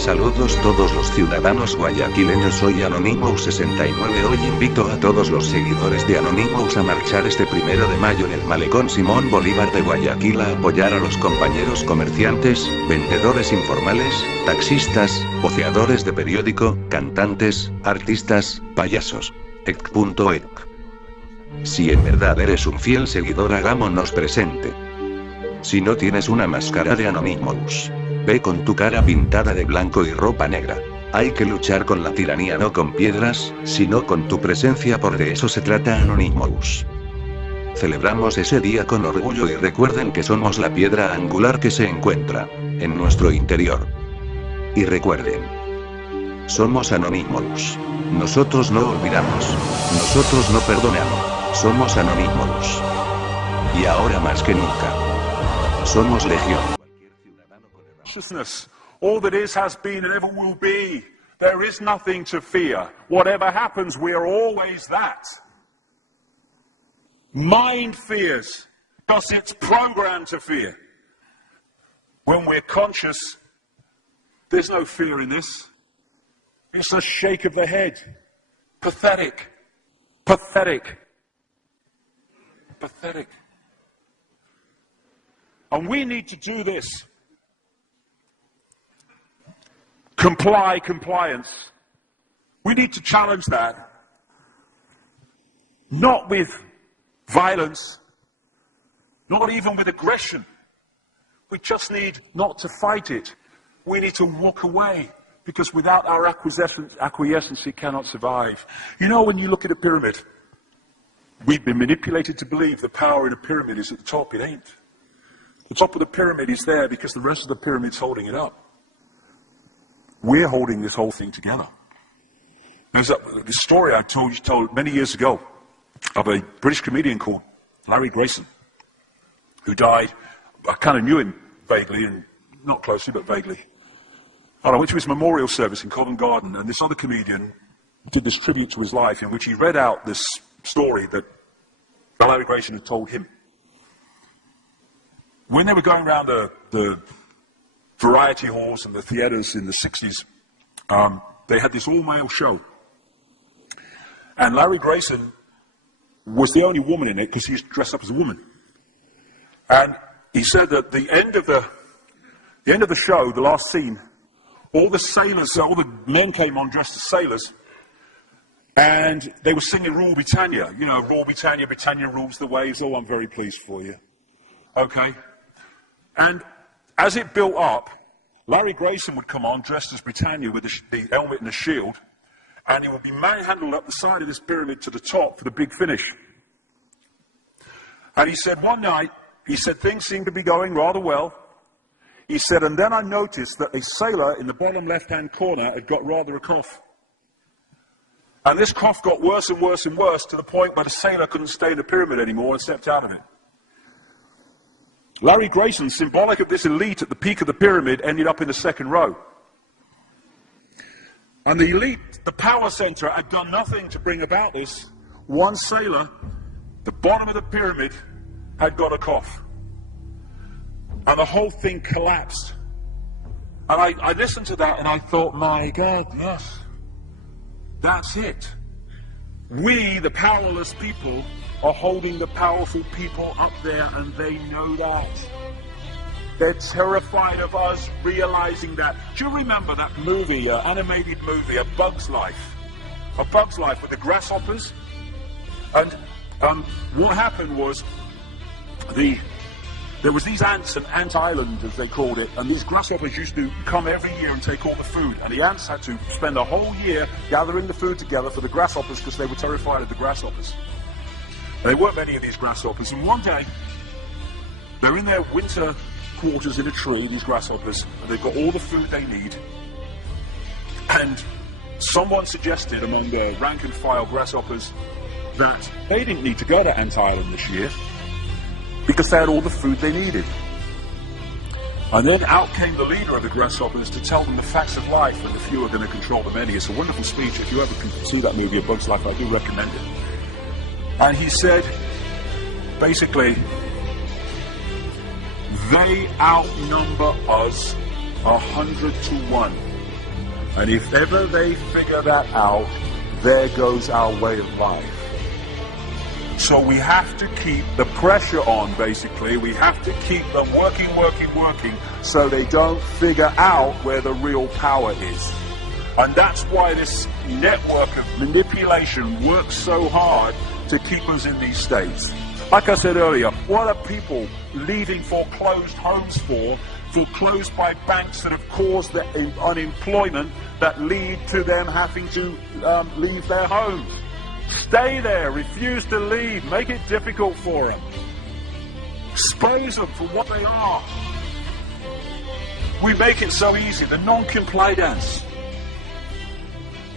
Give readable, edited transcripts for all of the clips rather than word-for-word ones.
Saludos todos los ciudadanos guayaquileños, soy Anonymous69. Hoy invito a todos los seguidores de Anonymous a marchar este 1 de mayo en el malecón Simón Bolívar de Guayaquil a apoyar a los compañeros comerciantes, vendedores informales, taxistas, voceadores de periódico, cantantes, artistas, payasos, etc. Si en verdad eres un fiel seguidor, hagámonos presente. Si no tienes una máscara de Anonymous, ve con tu cara pintada de blanco y ropa negra. Hay que luchar con la tiranía, no con piedras, sino con tu presencia, por de eso se trata Anonymous. Celebramos ese día con orgullo y recuerden que somos la piedra angular que se encuentra en nuestro interior. Y recuerden, somos Anonymous. Nosotros no olvidamos. Nosotros no perdonamos. Somos Anonymous. Y ahora más que nunca, somos legión. Consciousness. All that is, has been, and ever will be. There is nothing to fear. Whatever happens, we are always that. Mind fears, because it's programmed to fear. When we're conscious, there's no fear in this. It's a shake of the head. Pathetic. Pathetic. Pathetic. And we need to do this. Compliance. We need to challenge that. Not with violence, not even with aggression. We just need not to fight it. We need to walk away, because without our acquiescence, it cannot survive. You know, when you look at a pyramid, we've been manipulated to believe the power in a pyramid is at the top. It ain't. The top of the pyramid is there because the rest of the pyramid's holding it up. We're holding this whole thing together. There's this story I told many years ago of a British comedian called Larry Grayson, who died. I kind of knew him vaguely, and not closely, but vaguely. And I went to his memorial service in Covent Garden, and this other comedian did this tribute to his life in which he read out this story that Larry Grayson had told him. When they were going around the variety halls and the theatres in the 60s, they had this all-male show. And Larry Grayson was the only woman in it because he was dressed up as a woman. And he said that the end of the show, the last scene, all the sailors, all the men came on dressed as sailors, and they were singing Rule Britannia. You know, Rule Britannia, Britannia rules the waves. Oh, I'm very pleased for you. Okay? And as it built up, Larry Grayson would come on dressed as Britannia with the helmet and the shield, and he would be manhandled up the side of this pyramid to the top for the big finish. And he said one night, he said things seemed to be going rather well. He said, and then I noticed that a sailor in the bottom left-hand corner had got rather a cough. And this cough got worse and worse and worse to the point where the sailor couldn't stay in the pyramid anymore and stepped out of it. Larry Grayson, symbolic of this elite at the peak of the pyramid, ended up in the second row. And the elite, the power center, had done nothing to bring about this. One sailor, the bottom of the pyramid, had got a cough. And the whole thing collapsed. And I listened to that and I thought, my God, yes, that's it. We, the powerless people, are holding the powerful people up there, and they know that. They're terrified of us realizing that. Do you remember that movie, animated movie, A Bug's Life? A Bug's Life with the grasshoppers? And what happened was, there was these ants, and Ant Island as they called it, and these grasshoppers used to come every year and take all the food, and the ants had to spend a whole year gathering the food together for the grasshoppers because they were terrified of the grasshoppers. There weren't many of these grasshoppers, and one day they're in their winter quarters in a tree, these grasshoppers, and they've got all the food they need, and someone suggested among the rank and file grasshoppers that they didn't need to go to Ant Island this year because they had all the food they needed. And then out came the leader of the grasshoppers to tell them the facts of life, and the few are going to control the many. It's a wonderful speech. If you ever can see that movie, A Bug's Life, I do recommend it. And he said, basically, they outnumber us 100 to 1. And if ever they figure that out, there goes our way of life. So we have to keep the pressure on, basically. We have to keep them working, so they don't figure out where the real power is. And that's why this network of manipulation works so hard to keep us in these states. Like I said earlier, what are people leaving foreclosed homes for? Foreclosed by banks that have caused the unemployment that lead to them having to leave their homes. Stay there, refuse to leave, make it difficult for them. Expose them for what they are. We make it so easy, the non-compliance.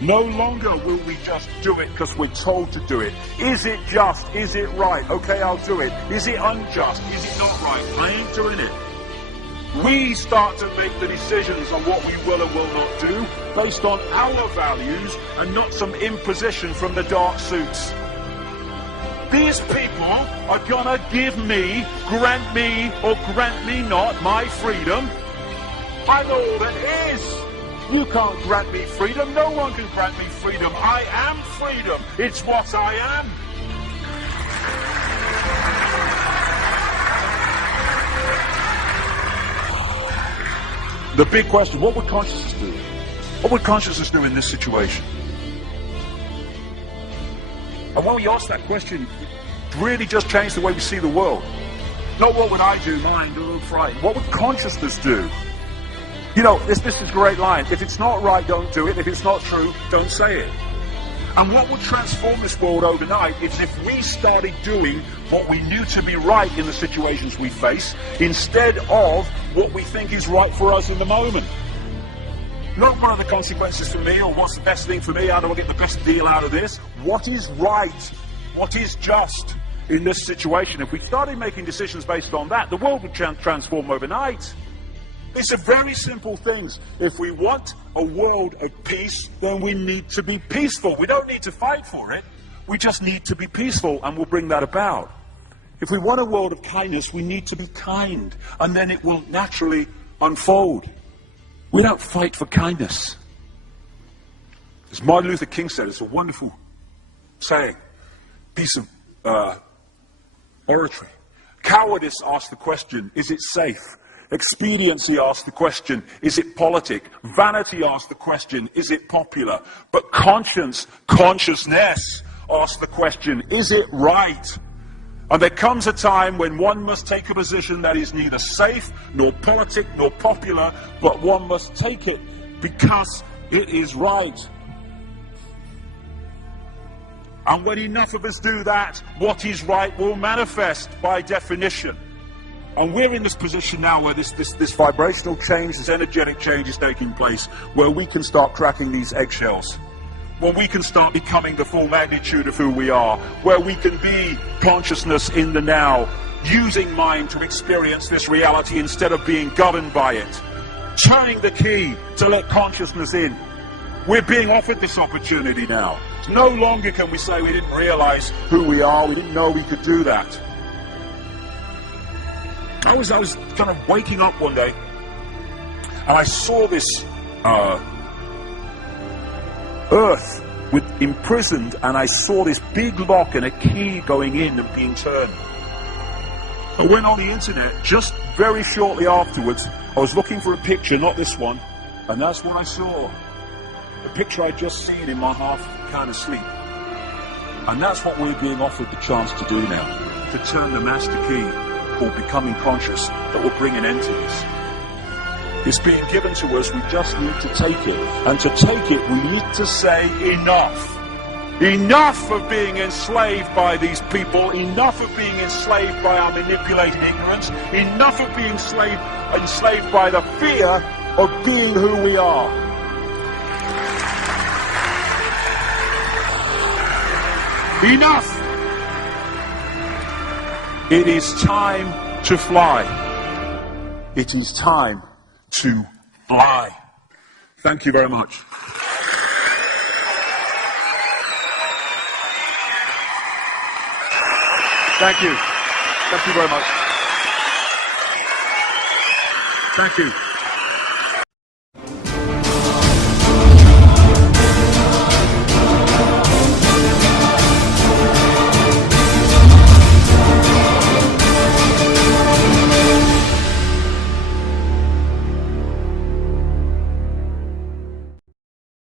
No longer will we just do it because we're told to do it. Is it just? Is it right? Okay, I'll do it. Is it unjust? Is it not right? I ain't doing it. We start to make the decisions on what we will and will not do based on our values and not some imposition from the dark suits. These people are gonna give me, grant me, or grant me not my freedom. I'm all that is. You can't grant me freedom. No one can grant me freedom. I am freedom. It's what I am. The big question, what would consciousness do? What would consciousness do in this situation? And when we ask that question, it really just changed the way we see the world. Not what would I do, mind, or frightened. What would consciousness do? You know, this is a great line. If it's not right, don't do it. If it's not true, don't say it. And what would transform this world overnight is if we started doing what we knew to be right in the situations we face, instead of what we think is right for us in the moment. Not what are the consequences for me, or what's the best thing for me, how do I get the best deal out of this? What is right? What is just in this situation? If we started making decisions based on that, the world would transform overnight. These are very simple things. If we want a world of peace, then we need to be peaceful. We don't need to fight for it. We just need to be peaceful, and we'll bring that about. If we want a world of kindness, we need to be kind, and then it will naturally unfold. We don't fight for kindness. As Martin Luther King said, it's a wonderful saying, piece of oratory. Cowardice asks the question, is it safe? Expediency asks the question, is it politic? Vanity asks the question, is it popular? But consciousness asks the question, is it right? And there comes a time when one must take a position that is neither safe, nor politic, nor popular, but one must take it because it is right. And when enough of us do that, what is right will manifest by definition. And we're in this position now where this vibrational change, this energetic change is taking place, where we can start cracking these eggshells, where we can start becoming the full magnitude of who we are, where we can be consciousness in the now, using mind to experience this reality instead of being governed by it, turning the key to let consciousness in. We're being offered this opportunity now. No longer can we say we didn't realize who we are, we didn't know we could do that. I was kind of waking up one day, and I saw this earth imprisoned, and I saw this big lock and a key going in and being turned. I went on the internet just very shortly afterwards. I was looking for a picture, not this one, and that's what I saw. The picture I'd just seen in my half kind of sleep. And that's what we're being offered the chance to do now, to turn the master key, called becoming conscious, that will bring an end to this. It's being given to us, we just need to take it. And to take it, we need to say enough. Enough of being enslaved by these people, enough of being enslaved by our manipulated ignorance, enough of being enslaved by the fear of being who we are. Enough! It is time to fly. It is time to fly. Thank you very much. Thank you. Thank you very much. Thank you.